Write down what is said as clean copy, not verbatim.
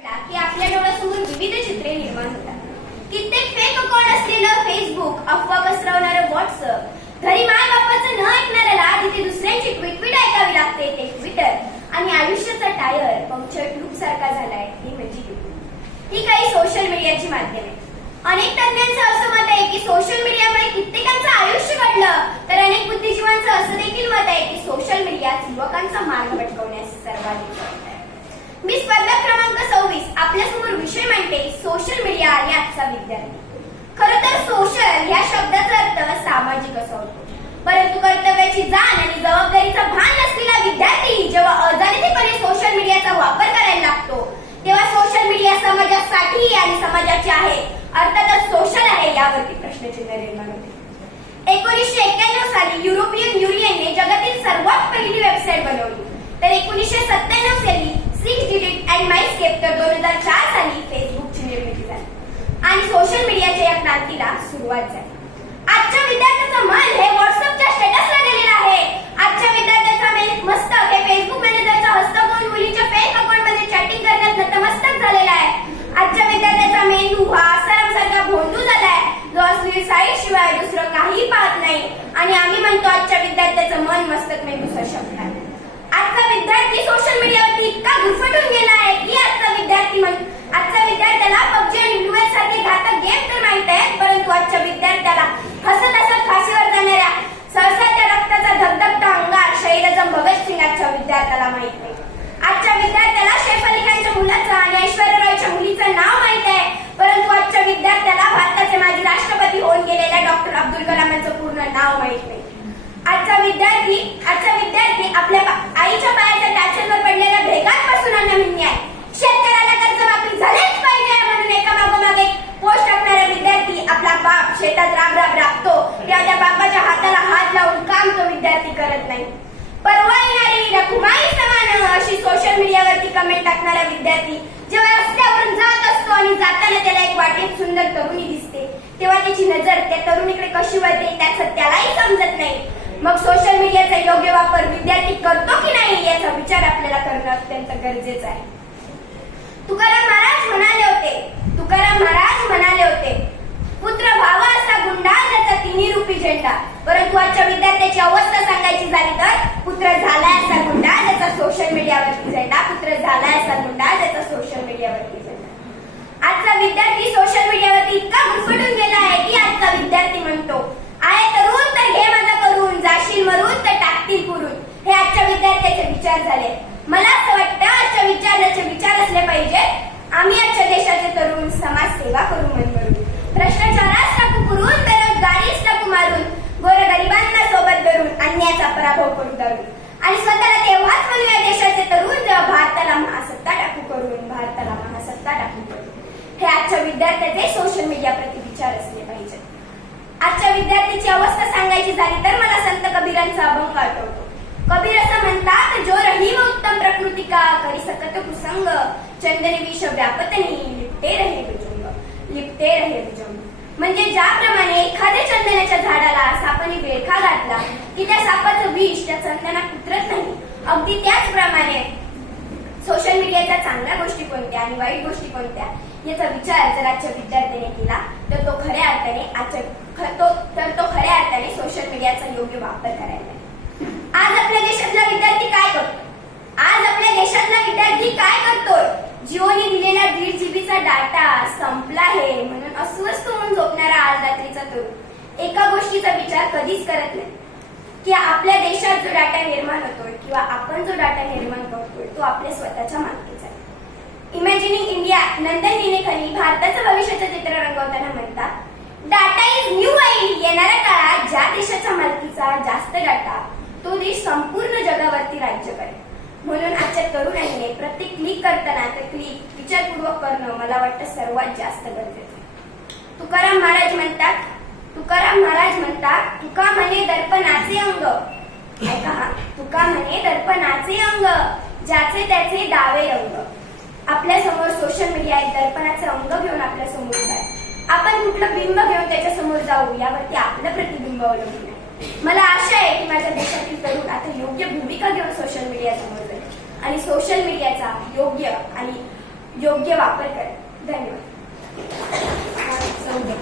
की आपल्या डोळ्यासमोर विविध चित्रे निर्माण होतात. कित्येक फेक अकाउंट असलेलं फेसबुक, अफवा पसरवणारं व्हॉट्सअप, घरी माय बापाचं न ऐकणाऱ्याला तिथे दुसऱ्यांची ट्विट ऐकावी लागते ते ट्विटर, आणि आयुष्याचा टायर पंक्चर ट्यूब सारखा झालाय हे म्हणजे YouTube. ही काही सोशल मीडियाची माध्यमे. अनेक तज्ञांचं असं मत आहे की सोशल मीडियामुळे कित्येकांचं आयुष्य घडलं, तर अनेक बुद्धिजीवांचं असं देखील मत आहे की सोशल मीडिया युवकांचा मार्ग भटकवण्यास सर्वाधिक जबाबदार आहे. मी स्पर्धा क्रमांक 26 आपल्यासमोर विषय मांडते, सोशल मीडिया आणि आजचा विद्यार्थी. खरं तर सोशल या शब्दाचा अर्थ सामाजिक असा होतो, परंतु कर्तव्याची जाण आणि जबाबदारीचा भान नसलेला विद्यार्थी जेव्हा अजाणतेपणे सोशल मीडियाचा वापर करायला लागतो, तेव्हा सोशल मीडिया समाजासाठी आणि समाजाचे आहे, अर्थातच सोशल आहे यावरती प्रश्नचिन्ह निर्माण होते. 1991 साली युरोपियन युनियनने जगातील सर्वात पहिली वेबसाईट बनवली, तर 1997 साली 6 डिजिट अँड मायस्केप, तर 2004 साली फेसबुकची निर्मिती झाली आणि सोशल मीडियाच्या या क्रांतीला सुरुवात झाली. आजच्या विद्यार्थ्याचं मन हे व्हॉट्सअपच्या स्टेटसला गेलेलं आहे. आजच्या विद्यार्थ्याचा मस्तक हे फेसबुक मॅनेजरच्या हस्तगोल मुलीच्या फेक अकाउंटमध्ये चॅटिंग करण्यात नतमस्तक झालेला आहे. आजच्या विद्यार्थ्याचा मेंदू हा आसारामसारखा भोंदू झालाय, जो असलेली साईट शिवाय दुसरं काही पाहत नाही, आणि आम्ही म्हणतो आजच्या विद्यार्थ्याचं मन मस्तक मेंदू सशक्त आहे. आजचा विद्यार्थी सोशल मीडियावरती इतका गुरफटून गेला आहे की आजचा विद्यार्थ्याला पबजी आणि ब्लू वेल सारखे घातक गेम तर माहित आहेत, परंतु आजच्या विद्यार्थ्याला हसत हसत फाशीवर जाणाऱ्या सहसाच्या रक्ताचा धगधगता अंगार शहीद आझम भगतसिंग आजच्या विद्यार्थ्याला माहित नाही. आजच्या विद्यार्थ्याला सैफ अली खानच्या मुलाचं आणि ऐश्वर्या रायच्या मुलीचं नाव माहित आहे, परंतु आजच्या विद्यार्थ्याला भारताचे माजी राष्ट्रपती होऊन गेलेल्या डॉक्टर अब्दुल कलामांचं पूर्ण नाव माहित नाही. आजचा विद्यार्थी आपल्या आईच्या पायाच्या टाचेवर पडलेल्या भेगांपासून अन्नमिन्य आहे. शेतकऱ्याला कर्जमाफी झालीच पाहिजे म्हणून एका मागोमाग एक पोस्ट टाकणारा विद्यार्थी आपला बाप शेतात राबतो, तेव्हा त्या बापाच्या हाताला हात लावून काम तो विद्यार्थी करत नाही. परवा येणारी रखुमाई समान अशी सोशल मीडियावरती कमेंट टाकणारा विद्यार्थी जेव्हा रस्त्यावरून जात असतो आणि जाताना त्याला एक वाटेत सुंदर तरुणी दिसते, तेव्हा त्याची नजर त्या तरुणीकडे कशी वळते त्याचं त्यालाही समजत नाही. मग सोशल मीडियाचा योग्य वापर विद्यार्थी करतो की नाही याचा विचार आपल्याला करणं अत्यंत गरजेचं आहे. तुकाराम महाराज म्हणाले होते, पुत्र व्हावा असा गुंडा ज्याचा तिन्ही रूपी झेंडा. परंतु आजच्या विद्यार्थ्याची अवस्था सांगायची झाली तर पुत्र झालाय असा गुंडा ज्याचा सोशल मीडियावरती झेंडा, पुत्र झालाय असा गुंडा ज्याचा सोशल मीडियावरती झेंडा. आजचा विद्यार्थी सोशल मीडियावरती इतका गुरफटून गेला आहे की आजचा विद्यार्थी म्हणतो, आहे तरुण तर घे माझा करून, जाशील मरून तर टाकतील पुरून. हे आजच्या विद्यार्थ्याचे विचार झाले. मला असं वाटतं आजच्या विचाराचे विचार असले पाहिजे, आम्ही आजच्या देशाचे तरुण समाजसेवा करू म्हणून, भ्रष्टाचारास टाकू पुरून, बेरोजगारीस टाकू मारून, गोरगरिबांना सोबत धरून, अन्यायाचा पराभव करू धरून, आणि स्वतःला तेव्हाच म्हणूया देशाचे तरुण जेव्हा भारताला महासत्ता टाकू करून, भारताला महासत्ता टाकू करून. हे आजच्या विद्यार्थ्याचे सोशल मीडिया प्रति विचार असले पाहिजे. आजच्या विद्यार्थ्याची अवस्था सांगायची झाली तर मला संत कबीरांचा अभंग आठवतो. कबीर असं म्हणतात, जो रहीम उत्तम प्रकृती का करी सकत कुसंग, चंदन विष व्यापतनी लिपटे रहे भुजंग. म्हणजे ज्याप्रमाणे एखाद्या चंदनाच्या झाडाला सापाने वेळखा घातला की त्या सापाचं विष त्या चंदनात उतरत नाही, अगदी त्याचप्रमाणे सोशल मीडियाच्या चांगल्या गोष्टी कोणत्या आणि वाईट गोष्टी कोणत्या याचा विचार जर आजच्या विद्यार्थ्याने केला तर तो खऱ्या अर्थाने सोशल मीडियाचा योग्य वापर करायला. आज आपल्या देशातला विद्यार्थी काय करतोय? जिओने दिलेला 1.5 GB डाटा संपला आहे म्हणून अस्वस्थ होऊन झोपणारा आज रात्रीचा तरुण एका गोष्टीचा विचार कधीच करत नाही की आपल्या देशात जो डाटा निर्माण होतोय किंवा आपण जो डाटा निर्माण करतोय तो आपल्या स्वतःच्या मालकीचा आहे. इमॅजिनिंग इंडिया नंदन निलेकनी भारताचं भविष्याचं चित्र रंगवताना म्हणतात, डाटा इज न्यू ऑइल. येणाऱ्या काळात ज्या देशाच्या मालकीचा जास्त डाटा तो देश संपूर्ण जगावरती राज्य करेल. म्हणून आजच्या तरुणाईने प्रत्येक क्लिक करताना ते क्लिक विचारपूर्वक करणं मला वाटतं सर्वात जास्त गरजेचं आहे. तुकाराम महाराज म्हणतात, तुका म्हणे दर्पणाचे अंग, ऐका हा, तुका म्हणे दर्पणाचे अंग, ज्याचे त्याचे डावे रंग. आपल्या समोर सोशल मीडिया एक दर्पणाचे अंग घेऊन आपल्या समोर आहे. आपण कुठलं बिंब घेऊन त्याच्या समोर जाऊ यावरती आपलं प्रतिबिंब अवलंबून आहे. मला आशा आहे की माझ्या देशातील तरुण आता योग्य भूमिका घेऊन सोशल मीडिया समोर जाईल आणि सोशल मीडियाचा योग्य आणि योग्य वापर करा. धन्यवाद.